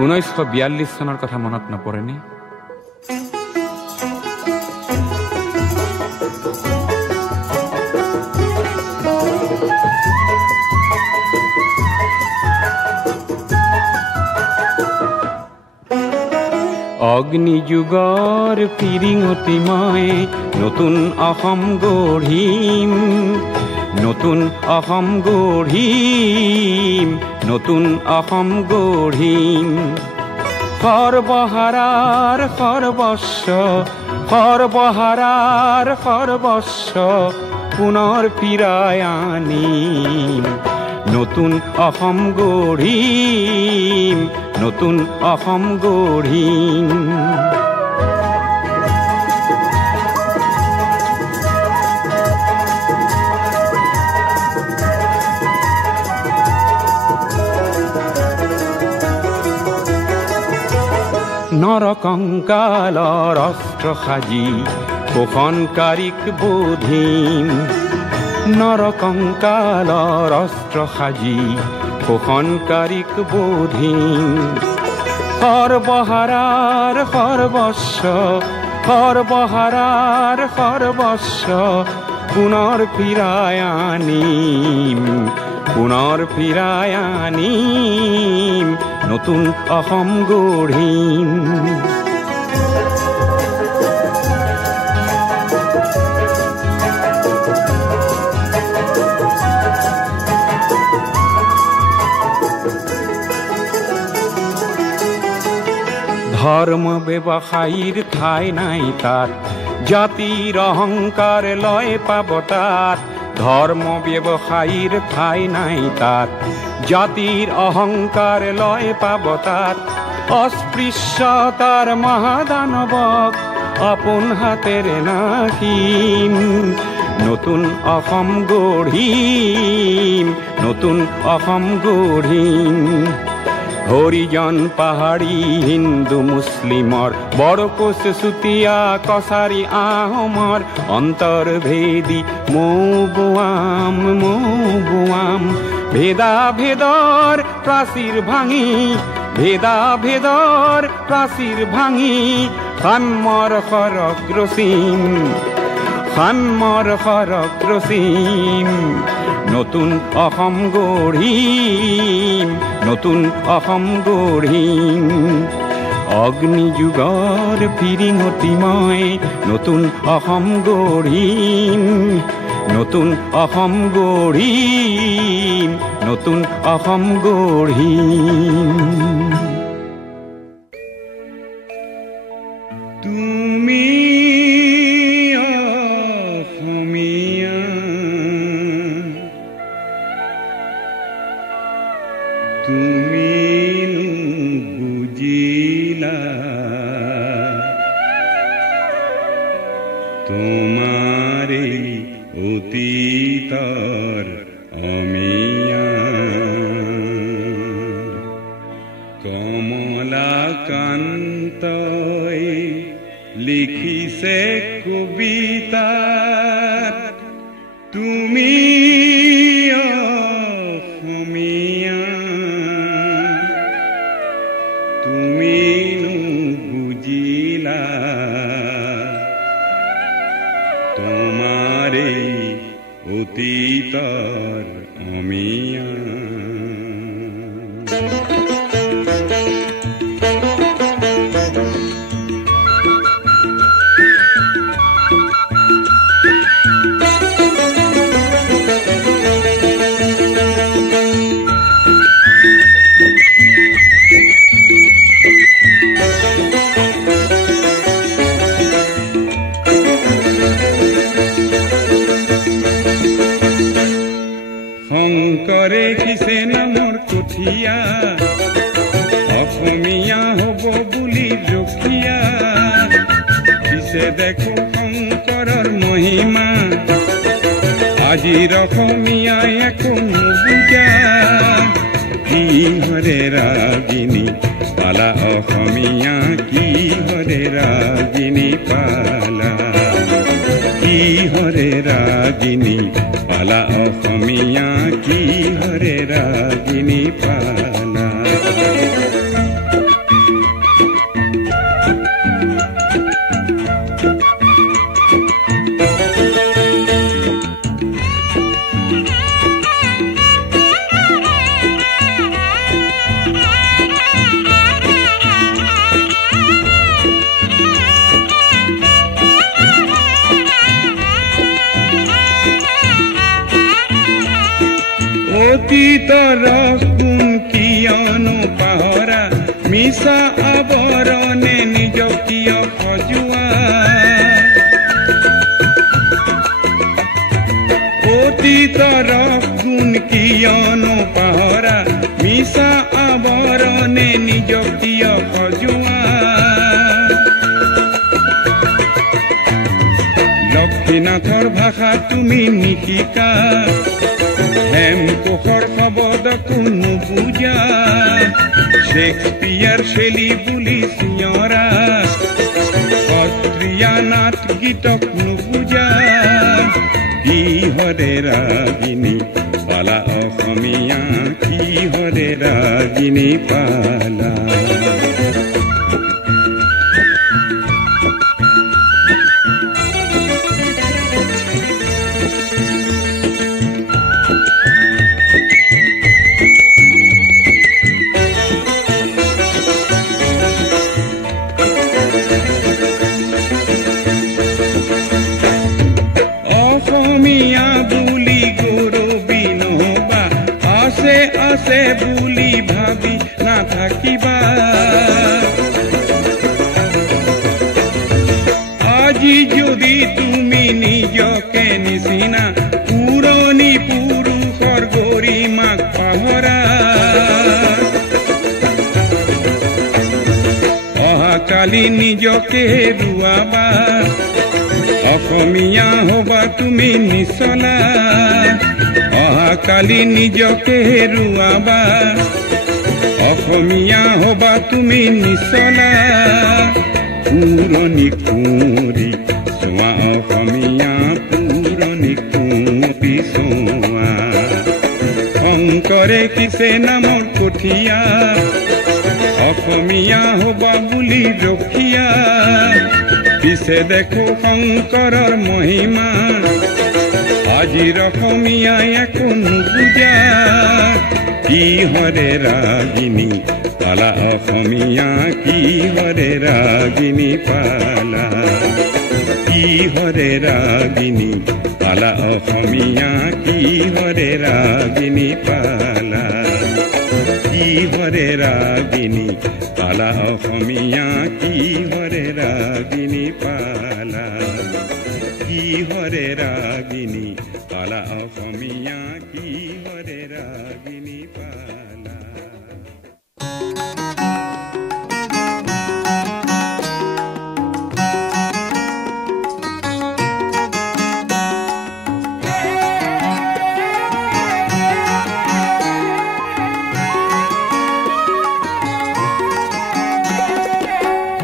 1942 চনৰ কথা মনত নপৰেনে? অগ্নিযুগৰ ফিৰিঙতি মই নতুন অসম গঢ়িম, নতুন অসম গঢ়িম, নতুন অসম গঢ়িম। সৰ্বহাৰাৰ সৰ্বস্ব, সৰ্বহাৰাৰ সৰ্বস্ব পুনৰ ফিৰাই আনিম, নতুন অসম গঢ়িম, নতুন অসম গঢ়িম। নৰকংকালৰ অস্ত্ৰ সাজি শোষণকাৰীক বোধিম, নৰকংকালৰ অস্ত্ৰ সাজি শোষণকাৰীক বোধিম। সৰ্বহাৰাৰ সৰ্বস্ব, সৰ্বহাৰাৰ সৰ্বস্ব পুনৰ ফিৰাই আনিম, পুনৰ ফিৰাই আনিম, নতুন অসম গঢ়িম। ধৰ্ম ব্যৱসায়ীৰ ঠাই নাই তাত, জাতিৰ অহংকাৰ লয় পাব তাত। ধৰ্ম ব্যৱসায়ীৰ ঠাই নাই তাত, জাতিৰ অহংকাৰ লয় পাব তাত। অস্পৃশ্যতাৰ মহাদানৱক আপোন হাতেৰে নাশিম, নতুন অসম গঢ়িম, নতুন অসম গঢ়িম। হৰিজন পাহাৰী হিন্দু মুছলিমৰ, বৰকোচ চুতীয়া কছাৰী আহোমৰ, অন্তৰ্ভেদী মৌ বোৱাম, মৌ বোৱাম। ভেদা ভেদৰ প্ৰাচীৰ ভাঙি, ভেদা ভেদৰ প্ৰাচীৰ ভাঙি সাম্যৰ সৰগ ৰচিম, সাম্যৰ সৰগ ৰচিম, নতুন অসম গঢ়িম, নতুন অসম গঢ়িম। অগ্নিযুগৰ ফিৰিঙতি মই নতুন অসম গঢ়িম, নতুন অসম গঢ়িম, নতুন অসম গঢ়িম। তুমি বুজিলা তোমাৰে অতীতৰ অমিয়া, কমলাকান্তই লিখিছে কবিতাত তুমি অসমীয়া, তুমিনো বুজিলা তোমাৰে অতীতৰ অমিয়া। শংকৰে কিছে নামৰ কঠীয়া, অসমীয়া হ'ব বুলি ৰখীয়া। পিছে দেখো শংকৰৰ মহিমা, আজিৰ অসমীয়াই একো নুবুজা। কি হৰে ৰাগিনী পালা অসমীয়া, কি হৰে ৰাগিনী পালা, কি হৰে ৰাগিনী পালা অসমীয়া, কি হৰে ৰাগিনী পালা। আৱৰণে নিজক কিয় সজোৱা লক্ষ্মীনাথৰ ভাষা তুমি নিশিকা হেমকোষৰ শব্দকো নুবুজা শেক্সপিয়াৰ শেলি বুলি চিঞৰা সত্ৰীয়া নাট গীতক নুবুজা কিহৰে ৰাগিনী পালা অসমীয়া কিহৰে ৰাগিনী পালা বুলি ভাবি নাথাকিবা আজি যদি তুমি নিজকে নিচিনা পুৰণি পুৰুষৰ গৰিমাক পাহৰা অহাকালি নিজকে হেৰুৱাবা অসমীয়া হবা তুমি নিচলা অহাকালি নিজকে হেৰুৱাবা অসমীয়া হবা তুমি নিচলা পুৰণি কুঁৱৰী চোৱা অসমীয়া পুৰণি কুঁৱৰী চোৱা শংকৰে কিছে নামৰ কঠীয়া অসমীয়া হবা বুলি ৰখীয়া পিছে দেখো শংকৰৰ মহিমা আজিৰ অসমীয়া একো নুবুজা কিহৰে ৰাগিনী পালা অসমীয়া কিহৰে ৰাগিনী পালা কিহৰে ৰাগিনী পালা অসমীয়া কিহৰে ৰাগিনী পালা কিহৰে ৰাগিনী পালা অসমীয়া কিহৰে ৰাগিনী পালা কিহৰে ৰাগিনী পালা অসমীয়া কিহৰে ৰাগিনী পালা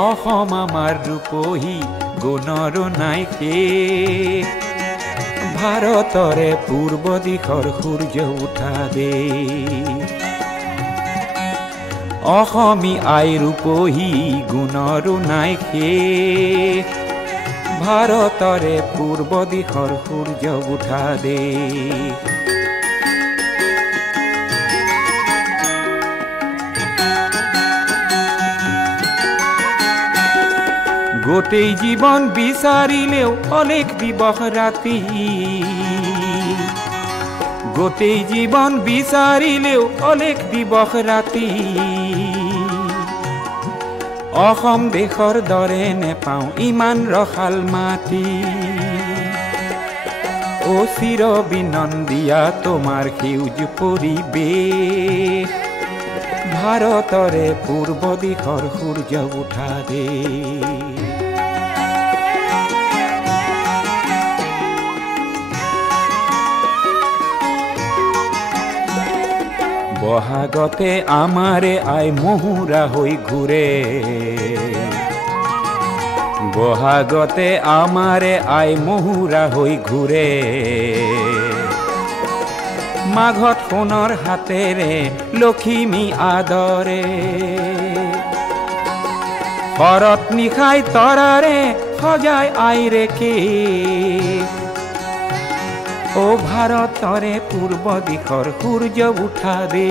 অসম আমাৰ ৰূপহী গুণৰো নাই শেষ ভাৰতৰে পূৰ্ব দিশৰ সূৰ্য উঠা দে অসমী আই ৰূপহী গুণৰো নাই শেষ ভাৰতৰে পূৰ্ব দিশৰ সূৰ্য উঠা দে গোটেই জীৱন বিচাৰিলেও অলেখ দিবস ৰাতি গোটেই জীৱন বিচাৰিলেও অলেখ দিবস ৰাতি অসম দেশৰ দৰে নেপাওঁ ইমান ৰসাল মাটি অ চিৰ বিনন্দিয়া তোমাৰ সেউজ পৰিৱেশ ভাৰতৰে পূৰ্ব দিশৰ সূৰ্য উঠা দে বহাগতে আমাৰে আই মহুৰা হৈ ঘূৰে বহাগতে আমাৰে আই মহুৰা হৈ ঘূৰে মাঘত সোণৰ হাতেৰে লখিমী আদৰে শৰত নিশাই তৰাৰে সজাই আইৰে কে অ ভাৰতৰে পূৰ্ব দিশৰ সূৰ্য উঠা দে